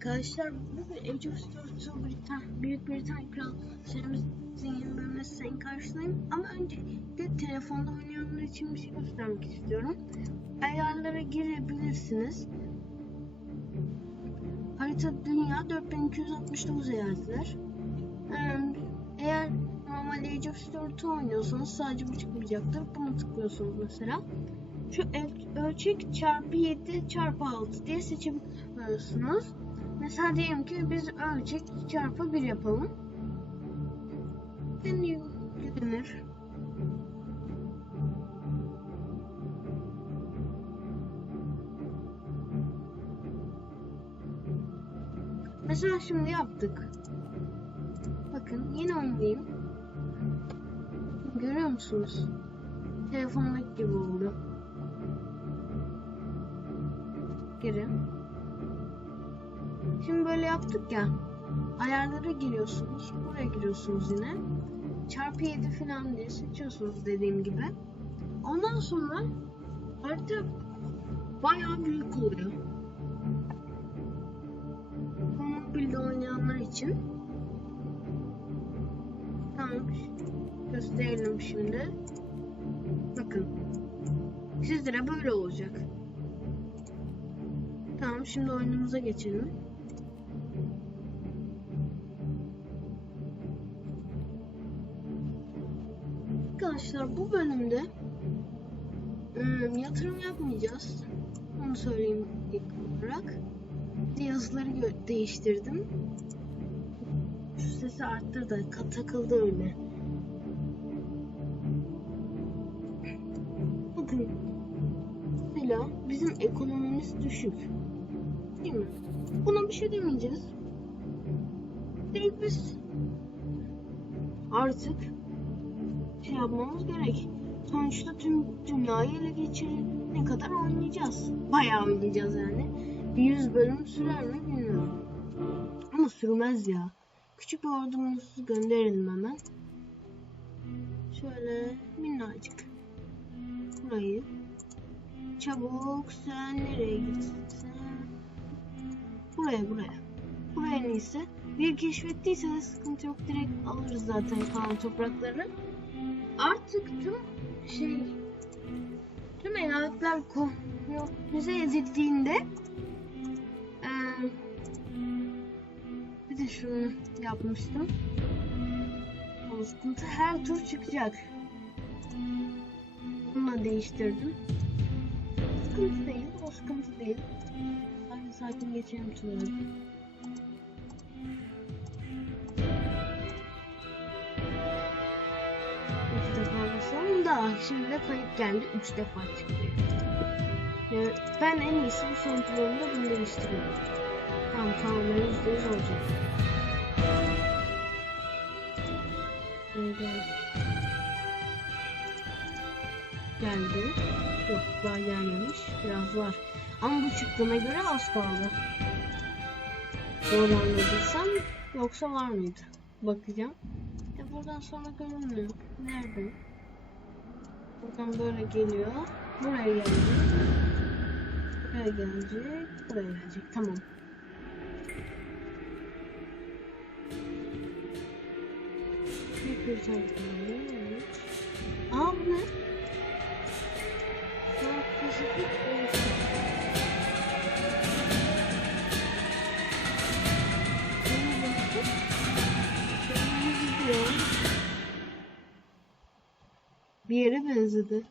arkadaşlar. Bugün Age of Stores'u Britan Büyük Britanya Kral serimizin yeni bölümüne sizin karşılayayım. Ama öncelikle telefonda oynayanlar için bir şey göstermek istiyorum. Ayarlara girebilirsiniz. Harita dünya 4269 eyaletler. Ee, Eğer normal Age of Stores'u oynuyorsanız sadece bu çıkmayacaktır. Bunu tıklıyorsunuz mesela. Şu ölçek çarpı 7 çarpı 6 diye seçebiliyorsunuz. Mesela diyelim ki biz ölçek çarpı 1 yapalım. Deniyor, denir. Mesela şimdi yaptık. Bakın yine oynayayım. Görüyor musunuz? Telefondaki gibi oldu. Geri. Şimdi böyle yaptık ya. Ayarlara giriyorsunuz. Buraya giriyorsunuz yine. Çarpı 7 falan diye seçiyorsunuz dediğim gibi. Ondan sonra harita bayağı büyük oluyor. Mobilde oynayanlar için. Tamam. Gösterelim şimdi. Bakın. Sizlere böyle olacak. Tamam şimdi oyunumuza geçelim. Arkadaşlar bu bölümde ım, yatırım yapmayacağız. Onu söyleyeyim ilk olarak. Yazıları değiştirdim. Şu sesi arttır da ka- takıldı öyle. Bakın. Mesela bizim ekonomimiz düşük. Değil mi? Buna bir şey demeyeceğiz. Direkt biz artık yapmamız gerek. Sonuçta tüm dünyayı ele geçirene kadar oynayacağız. Bayağı oynayacağız yani. Bir yüz bölüm sürer mi bilmiyorum. Ama sürmez ya. Küçük bir ordumuzu gönderelim hemen. Şöyle minnacık. Burayı. Çabuk sen nereye gitsin? Buraya buraya. Buraya iyisi. Bir keşfettiyseniz sıkıntı yok. Direkt alırız zaten kalan toprakları. Artık tüm şey tüm eyaletler kolonize edildiğinde eee, bir de şunu yapmıştım. Sıkıntı her tur çıkacak. Bunu da değiştirdim. Sıkıntı değil, o sıkıntı değil. Sakin sakin geçelim turları. Da şimdi de kayıp geldi. Üç defa çıktı. Yani ben en iyisi bu son turlarında bunu değiştiriyorum. Tamam tamam yüzde yüz olacak. Böyle. Geldi. Yok daha gelmemiş. Biraz var. Ama bu çıktığına göre az kaldı. Doğru anladıysam yoksa var mıydı? Bakacağım. E buradan sonra görünmüyor. Nerede? Buradan böyle geliyor. Buraya gelecek. Buraya gelecek. Buraya gelecek. Tamam. Bir bir kaldı. Evet. Aa bu ne? Sonra Bir yere benzedi.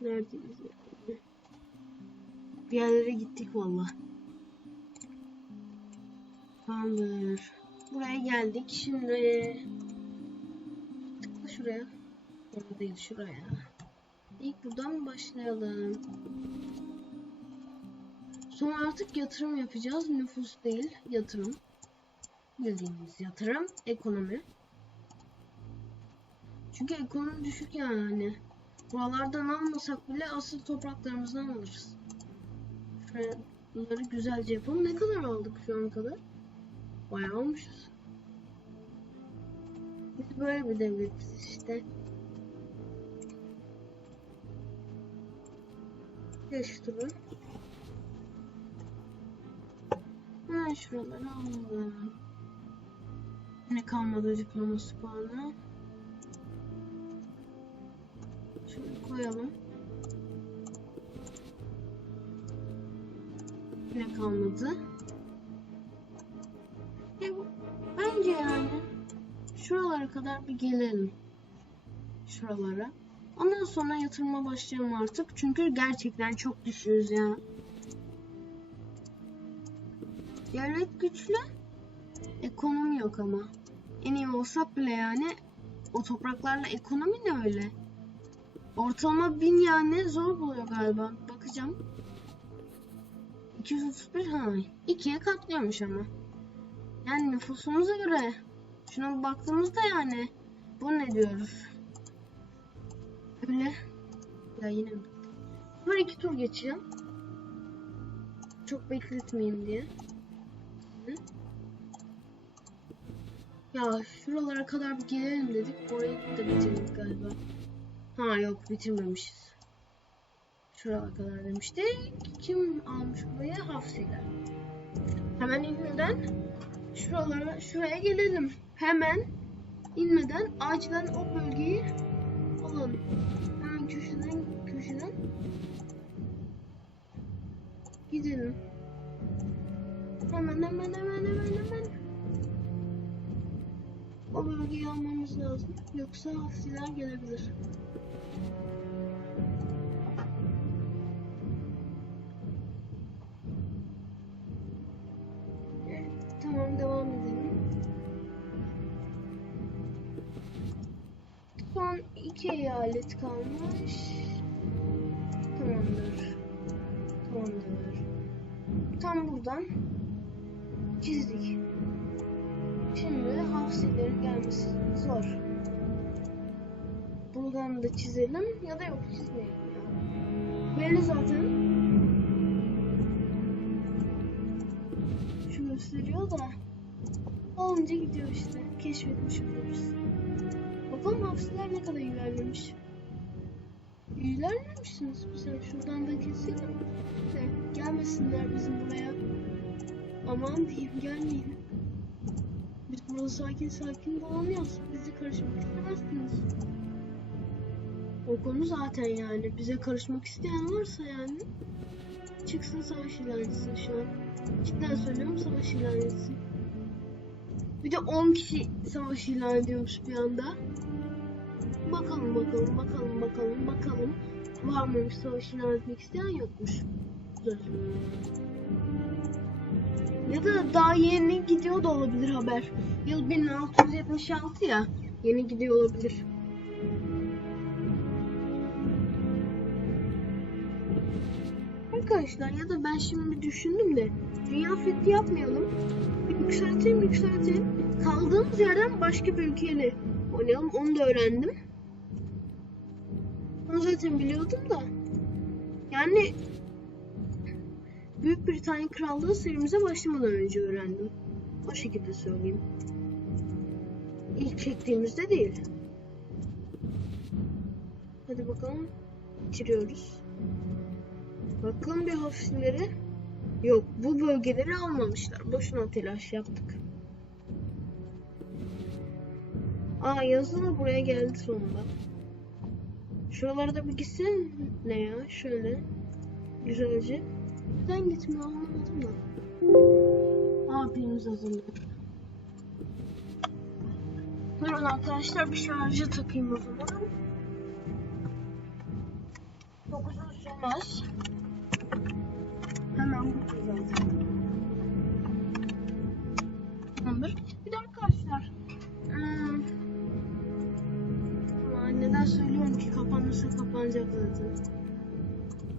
Neredeyiz yani? Bir yerlere gittik valla. Tamamdır. Buraya geldik. Şimdi tıkla şuraya. Orada değil şuraya. İlk buradan başlayalım. Sonra artık yatırım yapacağız. Nüfus değil, yatırım. Bildiğimiz yatırım, ekonomi. Çünkü ekonomi düşük yani. hani. Buralardan almasak bile asıl topraklarımızdan alırız. Şuraları güzelce yapalım. Ne kadar aldık şu ana kadar? Bayağı almışız. Biz böyle bir devletiz işte. Turu. Hemen şuraları alalım. Ne kalmadı diploması puanı. Şöyle koyalım. Ne kalmadı? Ya bu- bence yani şuralara kadar bir gelelim. Şuralara. Ondan sonra yatırıma başlayalım artık. Çünkü gerçekten çok düşüyoruz ya. Devlet güçlü. Ekonomi yok ama. En iyi olsak bile yani o topraklarla ekonomi ne öyle? Ortalama bin yani zor buluyor galiba. Bakacağım. 231 ha. ikiye katlıyormuş ama. Yani nüfusumuza göre şuna baktığımızda yani bu ne diyoruz? Öyle. Ya yine mi? Böyle iki tur geçeceğim. Çok bekletmeyeyim diye. Hı? Ya şuralara kadar bir gelelim dedik. Orayı da bitirdik galiba. Ha yok bitirmemişiz. Şuralara kadar demiştik. Kim almış burayı? Hafsiler. Hemen inmeden şuralara, şuraya gelelim. Hemen inmeden acilen o bölgeyi alalım. Hemen köşeden köşeden gidelim. Hemen hemen hemen hemen hemen. O bölgeyi almamız lazım. Yoksa hafsiler gelebilir. Tamam devam edelim. Son iki eyalet kalmış. Tamamdır. Tamamdır. Tam buradan çizdik. Şimdi hafsilerin gelmesi zor. Buradan da çizelim ya da yok çizmeyelim. Belli zaten. Şu gösteriyor da olunca gidiyor işte. Keşfetmiş oluyoruz. Bakalım hafsiler ne kadar ilerlemiş. İlerlemişsiniz güzel. Şuradan da keselim. De gelmesinler bizim buraya. Aman diyeyim gelmeyin. Biz burada sakin sakin dolanıyoruz. Bize karışmak istemezsiniz. O konu zaten yani. Bize karışmak isteyen varsa yani çıksın savaş ilan etsin şu an. Cidden söylüyorum savaş ilan etsin. Bir de 10 kişi savaş ilan ediyormuş bir anda. Bakalım bakalım bakalım bakalım bakalım. Var mıymış savaş ilan etmek isteyen yokmuş. Güzel. Ya da daha yeni gidiyor da olabilir haber. Yıl 1676 ya. Yeni gidiyor olabilir. Arkadaşlar ya da ben şimdi düşündüm de dünya fethi yapmayalım. Yükseltelim yükseltelim. Kaldığımız yerden başka bir ülkeye de oynayalım. Onu da öğrendim. Onu zaten biliyordum da. Yani Büyük Britanya Krallığı serimize başlamadan önce öğrendim. O şekilde söyleyeyim. İlk çektiğimizde değil. Hadi bakalım. Bitiriyoruz. Bakalım bir hafifleri. Yok bu bölgeleri almamışlar. Boşuna telaş yaptık. Aa yazı da buraya geldi sonunda. Şuralara da bir gitsin. Ne ya? Şöyle. Güzelce. Neden gitmiyor anlamadım da. Abimiz hazırladı. Durun arkadaşlar bir şarjı takayım o zaman. Çok uzun sürmez. Tamamdır. Bir de arkadaşlar. Hmm, ama neden söylüyorum ki kapanırsa kapanacak zaten.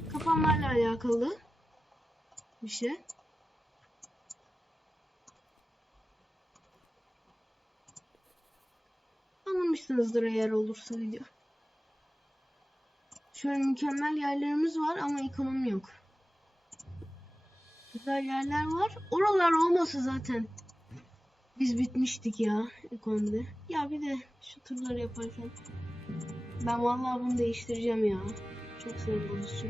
Kapanmayla alakalı bir şey. Anlamışsınızdır eğer olursa video. Şöyle mükemmel yerlerimiz var ama ekonomi yok. Güzel yerler var. Oralar olmasa zaten biz bitmiştik ya ekonomide. Ya bir de şu turları yaparken ben vallahi bunu değiştireceğim ya. Çok sinir bozucu.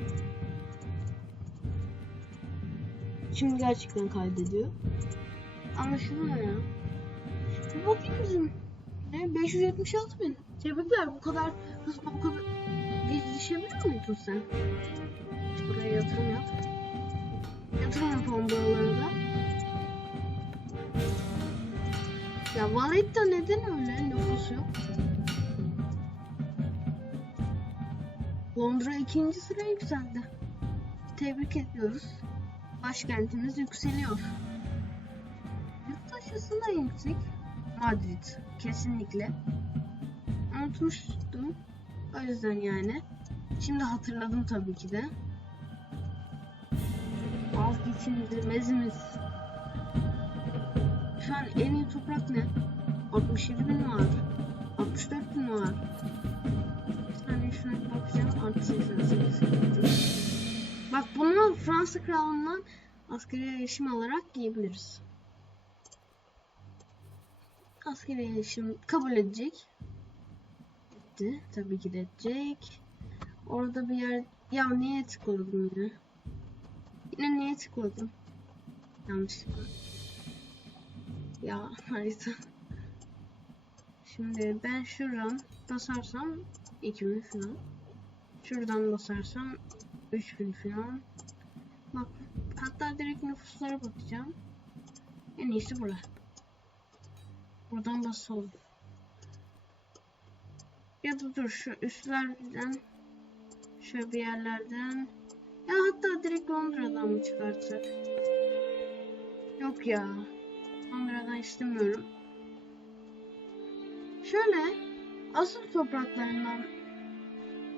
Şimdi gerçekten kaydediyor. Ne ya? Bir bakayım bizim. Ne? 576 bin. Tebrikler bu kadar hızlı bu kadar gelişebiliyor muydun sen? Buraya yatırım yap. Yatırım yapalım buralara da. Ya Valletta neden öyle? Nüfus yok. Londra ikinci sıraya yükseldi. Tebrik ediyoruz. Başkentimiz yükseliyor. Yurt dışısında yüksek. Madrid. Kesinlikle. Unutmuştum. O yüzden yani. Şimdi hatırladım tabii ki de. Alt içimiz, mezimiz. Şu an en iyi toprak ne? 67 bin var. 64 bin var. Saniye şuna bakacağım. Artı 88 gitti. Bak bunu Fransa kralından askeri erişim alarak giyebiliriz. Askeri erişim kabul edecek. Etti. Tabii ki de edecek. Orada bir yer... Ya niye tıkladım yine? Yine niye tıkladım? Yanlışlıkla. Ya harita. Şimdi ben şuradan basarsam 2000 falan. Şuradan basarsam 3000 falan. Bak hatta direkt nüfuslara bakacağım. En iyisi bura. Buradan basalım. Ya da dur şu üstlerden şöyle bir yerlerden ya hatta direkt Londra'dan mı çıkartsak? Yok ya. Londra'dan istemiyorum. Şöyle asıl topraklarından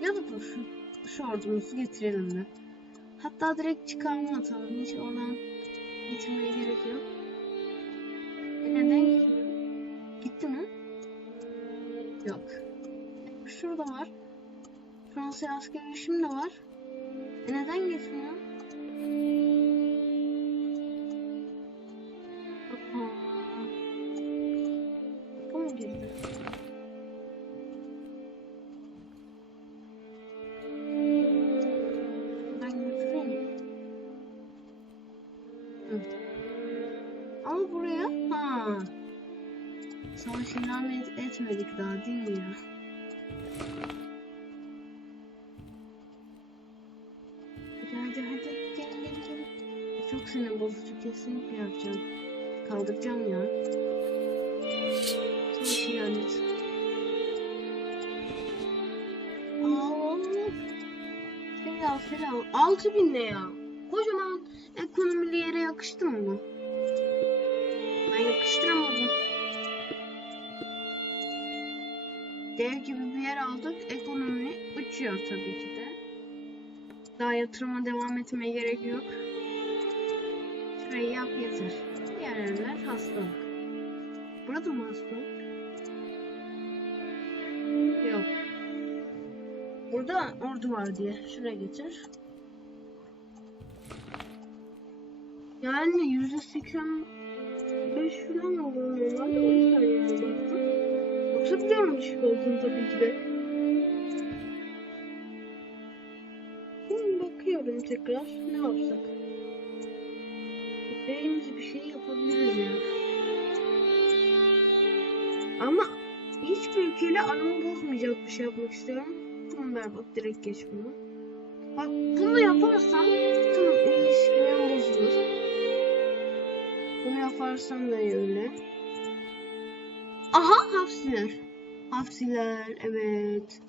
ya da dur şu, şu ordumuzu getirelim de. Hatta direkt çıkarma atalım. Hiç oradan getirmeye gerek yok. E neden gitmiyor? Gitti mi? Yok. Şurada var. Fransa'ya asker erişim de var. Neden gitmiyor? Aa. Bu mu girdi? Ben götüreyim. Hı. Ama buraya ha. Savaş ilan et- etmedik daha değil mi ya? Çok sinir bozucu kesinlikle yapacağım. Kaldıracağım ya. Savaş ilan et. Aa, Selam selam. 6000 ne ya? Kocaman ekonomili yere yakıştı mı bu? Ben yakıştıramadım. Dev gibi bir yer aldık. Ekonomi uçuyor tabii ki de. Daha yatırıma devam etmeye gerek yok. Şurayı yap yeter. Diğer yerler hastalık. Burada mı hastalık? Yok. Burada ordu var diye. Şuraya getir. Yani yüzde seksen beş falan olur normalde. O yüzden yani baktım. Yoksa biliyorum düşük olduğunu tabii ki de. Bakıyorum tekrar. Ne yapsak? Şey yapabiliriz ya. Ama hiçbir ülkeyle aramı bozmayacak bir şey yapmak istiyorum. Tamam berbat direkt geç bunu. Bak bunu yaparsam tamam ilişkilerim bozulur. Bunu yaparsam da öyle. Aha hapsiler. Hapsiler evet.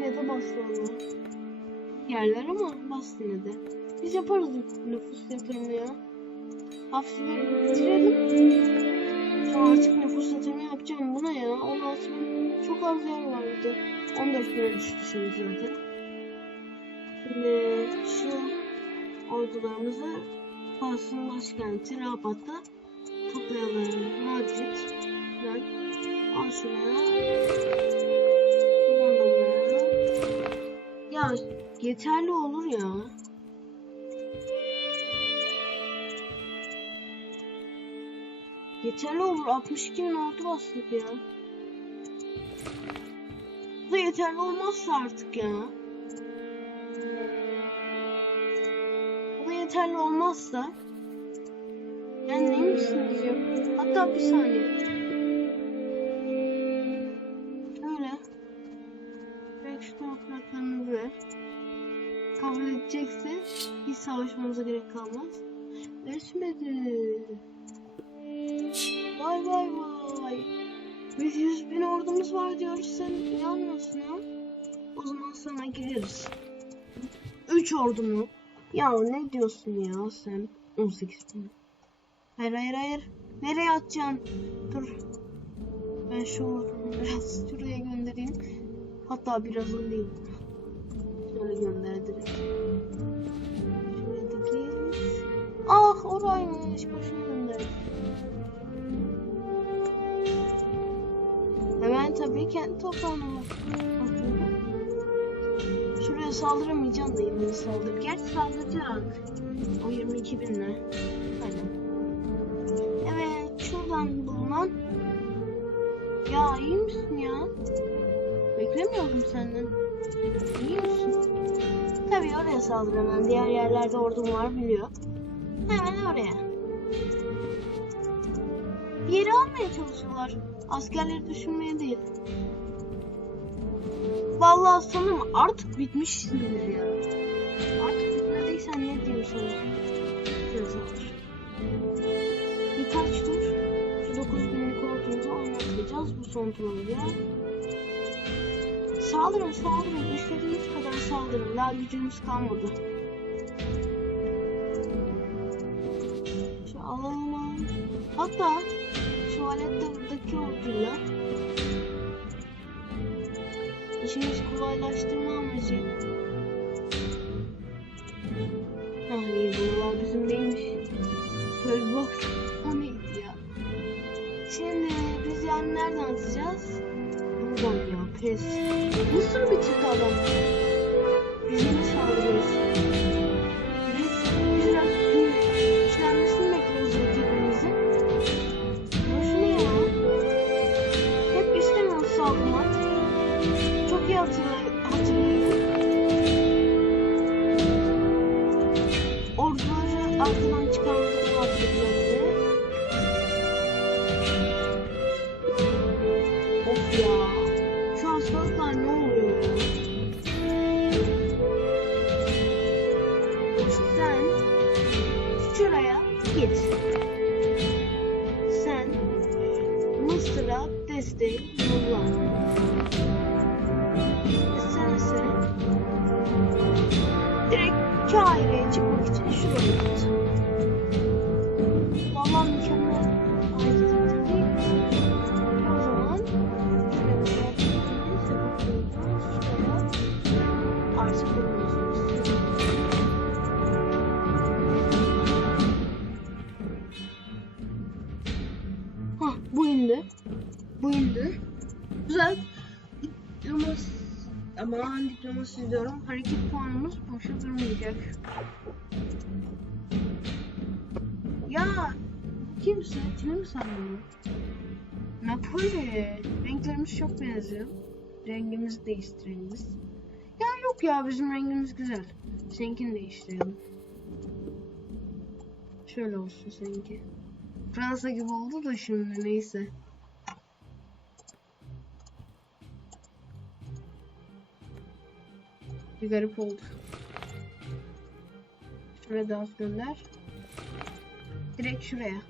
Yine de bas valla. Yerler ama bas yine de. Biz yaparız nüfus yatırımı ya. Hafifleri bitirelim. Sonra artık nüfus yatırımı yapacağım. Bu ne ya? 16 bin. Çok az yer vardı. 14 bine düştü şimdi zaten. Şimdi şu ordularımızı Fas'ın başkenti Rabat'ta toplayalım. Madrid. Ben al şuraya. Ya yeterli olur ya. Yeterli olur. 62 bin oldu bastık ya. Bu da yeterli olmazsa artık ya. Bu da yeterli olmazsa. Yani neymişsiniz ya? Hatta bir saniye. Kabul edecekse hiç savaşmamıza gerek kalmaz. Etmedi. Vay vay vay. Biz 100 bin ordumuz var diyoruz sen inanmıyorsun ha? O zaman sana gireriz. 3 ordu mu? Ya ne diyorsun ya sen? 18 bin. Hayır hayır hayır. Nereye atacaksın? Dur. Ben şu ordunu biraz şuraya göndereyim. Hatta biraz değil. Şöyle gönder direkt. Ah oraymış. Boşuna gönderdim. Hemen tabii kendi toprağıma. Şuraya saldıramayacağım da yine saldır. Gerçi saldıracak. O 22 binle. Aynen. Evet şuradan bulunan. Ya iyi misin ya? Beklemiyordum senden. İyi misin? Tabii oraya saldır hemen. Diğer yerlerde ordum var biliyor. Hemen oraya. Bir yeri almaya çalışıyorlar. Askerleri düşünmeye değil. Vallahi sanırım artık bitmişsindir ya. Artık bitmediysen ne diyeyim sana? Biraz alır. Birkaç tur şu 9 günlük ordumuzu oynatacağız bu son tur ya. Saldırın saldırın istediğiniz kadar saldırın daha gücümüz kalmadı. Direkt Kahire'ye çıkmak için şuraya git. Diplomasi diyorum. Hareket puanımız boşa durmayacak. Ya kimse mi sandın? Napoli. Renklerimiz çok benziyor. Rengimizi değiştireceğiz. Ya yok ya bizim rengimiz güzel. Seninkini değiştirelim. Şöyle olsun seninki. Fransa gibi oldu da şimdi neyse. Bir garip oldu. Şuraya da az gönder. Direkt şuraya.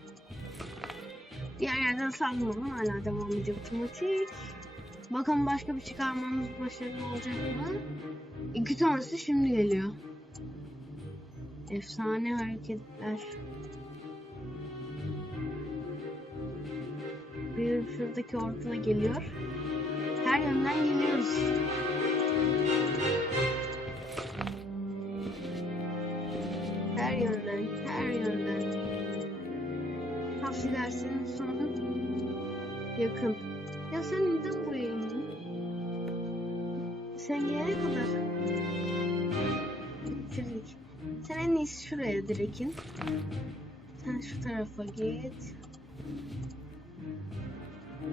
Diğer yerden sanmıyorum hala devam ediyor otomatik. Bakalım başka bir çıkarmamız başarılı olacak mı? İki tanesi şimdi geliyor. Efsane hareketler. Bir şuradaki ortada geliyor. Her yönden geliyoruz. Her yönden, her yönden. Affedersin sonu yakın. Ya sen neden buraya indin? Sen gelene kadar Bitirdik. Sen en iyisi şuraya direkin. Sen şu tarafa git.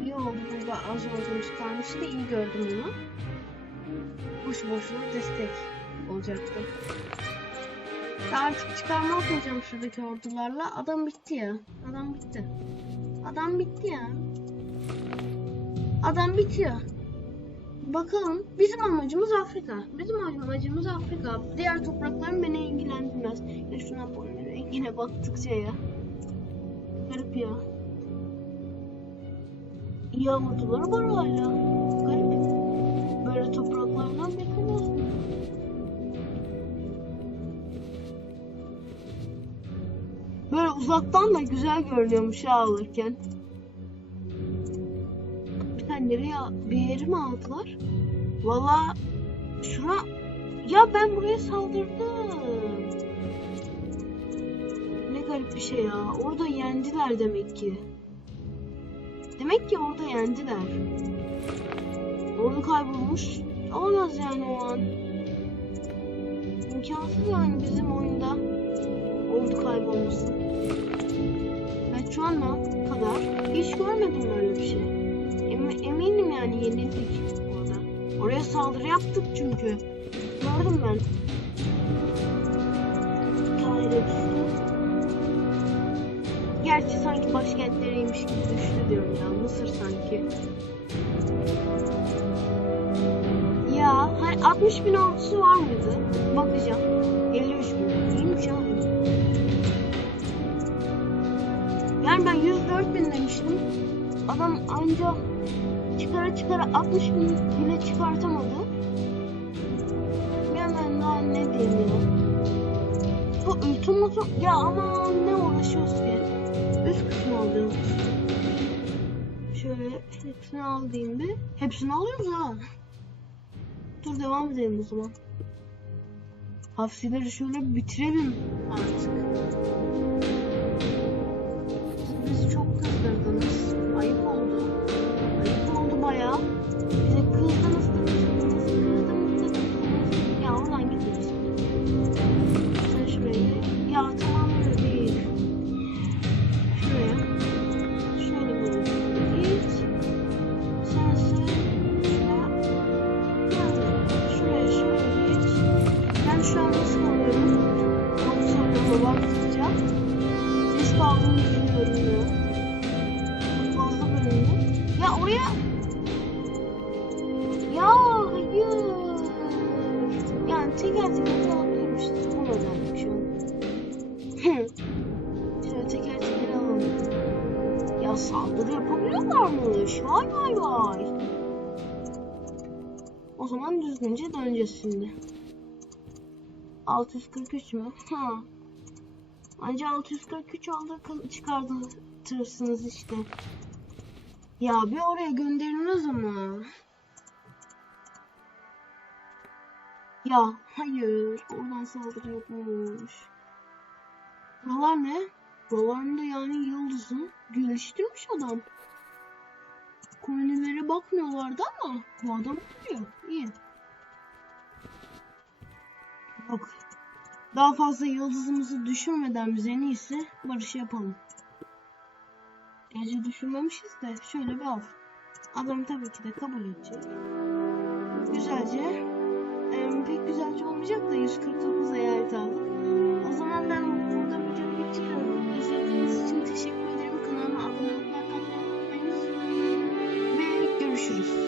İyi oldu burada az olduğumuz kalmıştı. iyi gördüm onu. Boş boşuna destek olacaktı. Artık çıkarma yapmayacağım şuradaki ordularla. Adam bitti ya. Adam bitti. Adam bitti ya. Adam bitiyor. Bakalım. Bizim amacımız Afrika. Bizim amacımız Afrika. Diğer topraklar beni ilgilendirmez. Ya şuna rengine baktıkça ya. Garip ya. İyi orduları var hala. Uzaktan da güzel görünüyormuş ha alırken. Tane nereye bir yeri mi aldılar? Valla şura ya ben buraya saldırdım. Ne garip bir şey ya. Orada yendiler demek ki. Demek ki orada yendiler. Ordu kaybolmuş. Olmaz yani o an. İmkansız yani bizim oyunda ordu kaybolması. Ben şu ana kadar hiç görmedim böyle bir şey. Em- eminim yani yenildik orada. Oraya saldırı yaptık çünkü. Gördüm ben. Kahretsin. Gerçi sanki başkentleriymiş gibi düştü diyorum ya. Mısır sanki. Ya hani 60 bin ordusu var mıydı? Bakacağım. Adam ancak çıkara çıkara 60 bin bile çıkartamadı. Ben daha ne diyeyim. Bu ultimatum ya aman ne uğraşıyoruz ki. Üst kısmı alıyoruz. Şöyle hepsini al bir. Hepsini alıyoruz ha. Dur devam edelim o zaman. Hafsileri şöyle bitirelim artık. Bizi çok kızdırdınız. Risk aldığımı düşünüyorum ya. Fazla bölündü. Ya oraya... Ya hayır. Yani teker teker alabilirmiş. Bu nedenmiş şu an. Şöyle teker teker alalım. Ya saldırı yapabiliyorlarmış. Vay vay vay. O zaman düzgünce döneceğiz şimdi. 643 mü? Ha. Anca 643 aldı çıkartırsınız işte. Ya bir oraya gönderilmez ama. Ya hayır. Oradan saldırı yapmamış. Buralar ne? Buralarında yani yıldızı geliştirmiş adam. Kolonilere bakmıyorlardı ama bu adam biliyor. İyi. Bak. Daha fazla yıldızımızı düşürmeden biz en iyisi barışı yapalım. Gerçi düşünmemişiz de şöyle bir al. Adam tabii ki de kabul edecek. Güzelce. Ee, pek güzelce olmayacak da 149 eyalet aldık. O zaman ben burada videoyu bitiriyorum. İzlediğiniz için teşekkür ederim. Kanalıma abone olmayı unutmayınız. Ve görüşürüz.